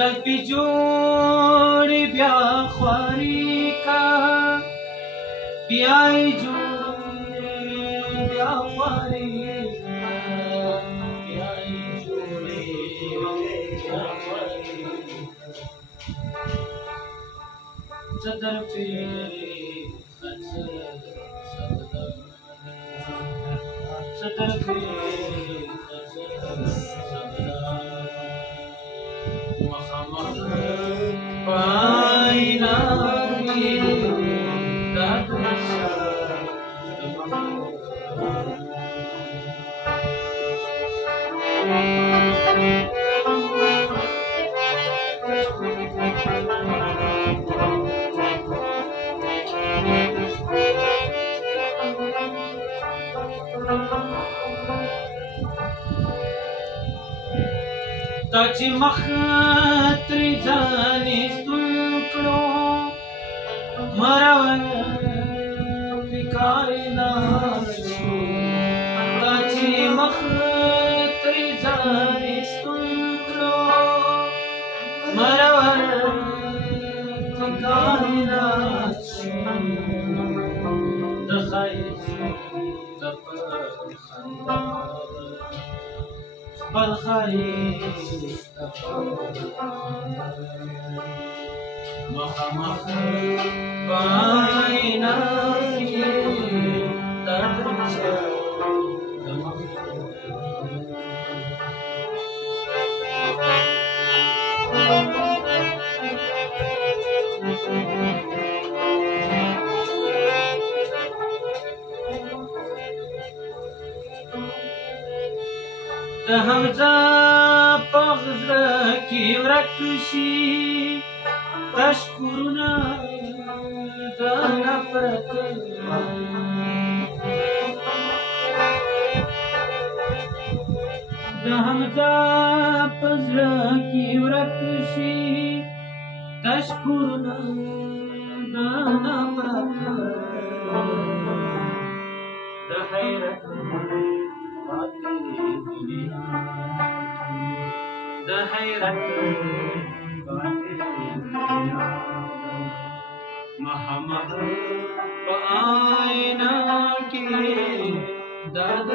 زلفی جوړې بیا خواري کا بیاي جوړې بیا خواري بیاي جوړې بیا خواري صدر په صدر په تا چې مخ ترې ځانې ستون کړو مرور په کائنات شو تا چې مخ ترې ځانې ستون کړو مرور په کائنات شو د ښایست د په خندا بل خایست مخامخ پاینا کې درد د حمزه په غزله کې ورک شي تشکرونه د نفرت د حمزه په زړه کې ورک شي تشکرونه د نفرت د حیرت د حیرت محمد په آئینه کې درد